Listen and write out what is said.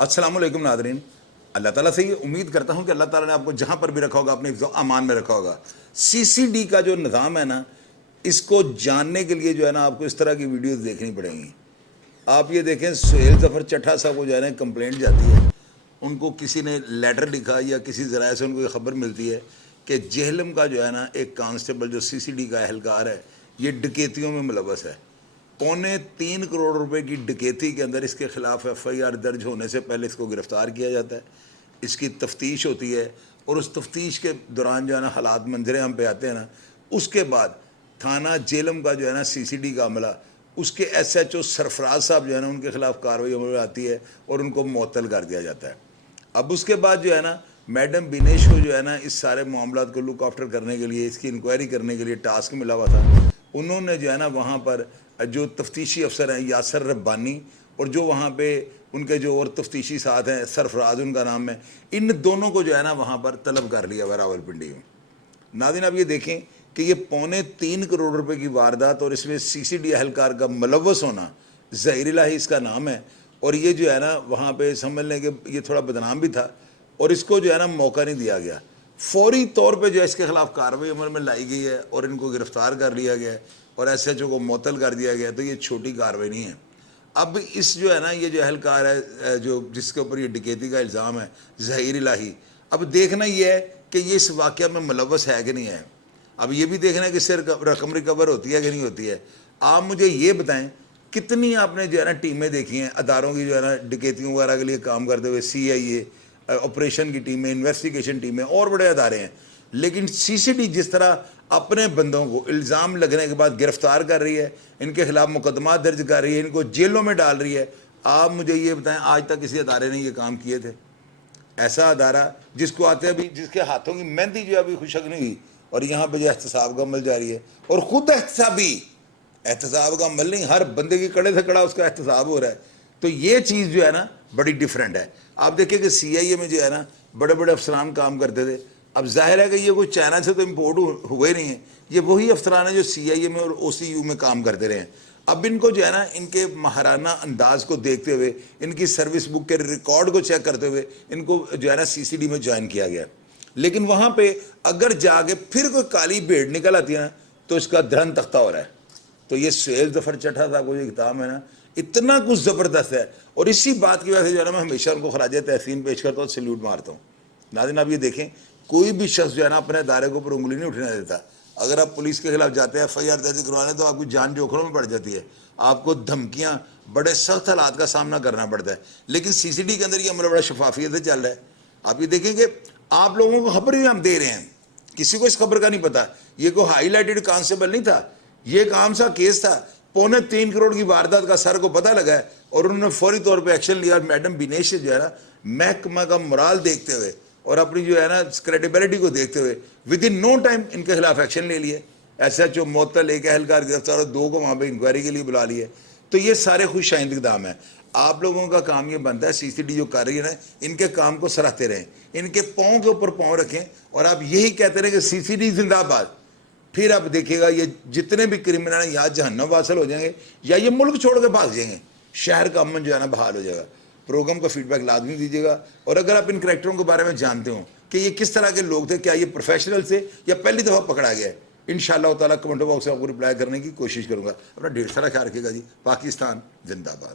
السلام علیکم ناظرین. اللہ تعالیٰ سے یہ امید کرتا ہوں کہ اللہ تعالیٰ نے آپ کو جہاں پر بھی رکھا ہوگا اپنے حفظ و امان میں رکھا ہوگا. سی سی ڈی کا جو نظام ہے نا, اس کو جاننے کے لیے جو ہے نا آپ کو اس طرح کی ویڈیوز دیکھنی پڑیں گی. آپ یہ دیکھیں, سہیل ظفر چٹھا صاحب کو جو ہے نا کمپلینٹ جاتی ہے, ان کو کسی نے لیٹر لکھا یا کسی ذرائع سے ان کو یہ خبر ملتی ہے کہ جہلم کا جو ہے نا ایک کانسٹیبل جو سی سی ڈی کا اہلکار ہے یہ ڈکیتیوں میں ملوث ہے. 3.25 کروڑ روپے کی ڈکیتی کے اندر اس کے خلاف ایف آئی آر درج ہونے سے پہلے اس کو گرفتار کیا جاتا ہے, اس کی تفتیش ہوتی ہے, اور اس تفتیش کے دوران جو ہے نا حالات منظر عام پہ آتے ہیں نا, اس کے بعد تھانہ جہلم کا جو ہے نا سی سی ڈی کا عملہ, اس کے ایس ایچ او سرفراز صاحب جو ہے نا ان کے خلاف کارروائی عمل میں آتی ہے اور ان کو معطل کر دیا جاتا ہے. اب اس کے بعد جو ہے نا میڈم بینیش کو جو ہے نا اس سارے معاملات کو لک آفٹر کرنے کے لیے, اس کی انکوائری کرنے کے لیے ٹاسک ملا ہوا تھا. انہوں نے جو ہے نا وہاں پر جو تفتیشی افسر ہیں یاسر ربانی, اور جو وہاں پہ ان کے جو اور تفتیشی ساتھ ہیں سرفراز ان کا نام ہے, ان دونوں کو جو ہے نا وہاں پر طلب کر لیا ہوا راولپنڈی میں. ناظرین اب یہ دیکھیں کہ یہ 3.25 کروڑ روپے کی واردات, اور اس میں سی سی ڈی اہلکار کا ملوث ہونا, ظہیر الہی اس کا نام ہے, اور یہ جو ہے نا وہاں پہ سمجھ لیں کہ یہ تھوڑا بدنام بھی تھا, اور اس کو جو ہے نا موقع نہیں دیا گیا. فوری طور پہ جو ہے اس کے خلاف کارروائی عمل میں لائی گئی ہے اور ان کو گرفتار کر لیا گیا ہے اور ایس ایچ او کو معطل کر دیا گیا. تو یہ چھوٹی کارروائی نہیں ہے. اب اس جو ہے نا یہ جو اہلکار ہے جو جس کے اوپر یہ ڈکیتی کا الزام ہے ظہیر الہی, اب دیکھنا یہ ہے کہ یہ اس واقعہ میں ملوث ہے کہ نہیں ہے. اب یہ بھی دیکھنا ہے کہ اس سے رقم ریکور ہوتی ہے کہ نہیں ہوتی ہے. آپ مجھے یہ بتائیں کتنی آپ نے جو ہے نا ٹیمیں دیکھی ہیں اداروں کی جو ہے نا ڈکیتیوں وغیرہ کے لیے کام کرتے ہوئے, سی آئی اے آپریشن کی ٹیمیں, انویسٹیگیشن ٹیمیں اور بڑے ادارے ہیں, لیکن سی سی ڈی جس طرح اپنے بندوں کو الزام لگنے کے بعد گرفتار کر رہی ہے, ان کے خلاف مقدمات درج کر رہی ہے, ان کو جیلوں میں ڈال رہی ہے. آپ مجھے یہ بتائیں آج تک کسی ادارے نے یہ کام کیے تھے؟ ایسا ادارہ جس کو آتے ابھی جس کے ہاتھوں کی مہندی جو ابھی خوشک نہیں ہوئی, اور یہاں پہ جو احتساب کا عمل جاری ہے, اور خود احتساب کا عمل نہیں, ہر بندے کی کڑے سے کڑا اس کا احتساب ہو رہا ہے. تو یہ چیز جو ہے نا بڑی ڈیفرنٹ ہے. آپ دیکھیں کہ سی آئی اے میں جو ہے نا بڑے بڑے افسران کام کرتے تھے. اب ظاہر ہے کہ یہ کوئی چائنا سے تو امپورٹ ہوئے نہیں ہیں, یہ وہی افسران ہیں جو سی آئی اے میں اور او سی یو میں کام کرتے رہے ہیں. اب ان کو جو ہے نا ان کے ماہرانہ انداز کو دیکھتے ہوئے, ان کی سروس بک کے ریکارڈ کو چیک کرتے ہوئے ان کو جو ہے نا سی سی ڈی میں جوائن کیا گیا. لیکن وہاں پہ اگر جا کے پھر کوئی کالی بھیڑ نکل آتی ہے نا تو اس کا دھرن تختہ ہو رہا ہے. تو یہ سہیل ظفر چٹھا صاحب کو جو کتاب ہے نا اتنا کچھ زبردست ہے, اور اسی بات کی وجہ سے جو ہے نا میں ہمیشہ ان کو خراج تحسین پیش کرتا ہوں, سیلیوٹ مارتا ہوں. ناظرین آپ یہ دیکھیں کوئی بھی شخص جو ہے نا اپنے ادارے کو پر انگلی نہیں اٹھنے دیتا. اگر آپ پولیس کے خلاف جاتے ہیں ایف آئی آر درج کروانے تو آپ کی جان جوکھروں میں پڑ جاتی ہے, آپ کو دھمکیاں بڑے سخت حالات کا سامنا کرنا پڑتا ہے. لیکن سی سی ڈی کے اندر یہ عمل بڑا شفافیت سے چل رہا ہے. آپ یہ دیکھیں کہ آپ لوگوں کو خبر بھی ہم دے رہے ہیں, کسی کو اس خبر کا نہیں پتا. یہ کوئی ہائی لائٹڈ کانسٹیبل نہیں تھا, یہ ایک عام سا کیس تھا. 3.25 کروڑ کی واردات کا سر کو پتہ لگا ہے اور انہوں نے فوری طور پہ ایکشن لیا. میڈم بینیش جو ہے نا محکمہ کا مرال دیکھتے ہوئے اور اپنی جو ہے نا کریڈیبلٹی کو دیکھتے ہوئے ود ان نو ٹائم ان کے خلاف ایکشن لے لیے. ایس ایچ او معطل, ایک اہلکار گرفتار اور 2 کو وہاں پہ انکوائری کے لیے بلا لیے. تو یہ سارے خوش آئند اقدام ہیں. آپ لوگوں کا کام یہ بنتا ہے سی سی ڈی جو کر رہی ہے نا ان کے کام کو سراہتے رہیں, ان کے پاؤں کے اوپر پاؤں رکھیں, اور آپ یہی کہتے رہیں کہ سی سی ڈی زندہ باد. پھر آپ دیکھیے گا یہ جتنے بھی کرمنل ہیں یا جہنم واصل ہو جائیں گے یا یہ ملک چھوڑ کے بھاگ جائیں گے. شہر کا امن جو ہے نا بحال ہو جائے گا. پروگرام کا فیڈ بیک لازمی دیجیے گا, اور اگر آپ ان کریکٹروں کے بارے میں جانتے ہوں کہ یہ کس طرح کے لوگ تھے, کیا یہ پروفیشنل سے یا پہلی دفعہ پکڑا گیا ہے, انشاءاللہ تعالیٰ کمنٹ باکس سے آپ کو رپلائی کرنے کی کوشش کروں گا. اپنا ڈھیر سارا خیال رکھیے گا جی. پاکستان زندہ باد.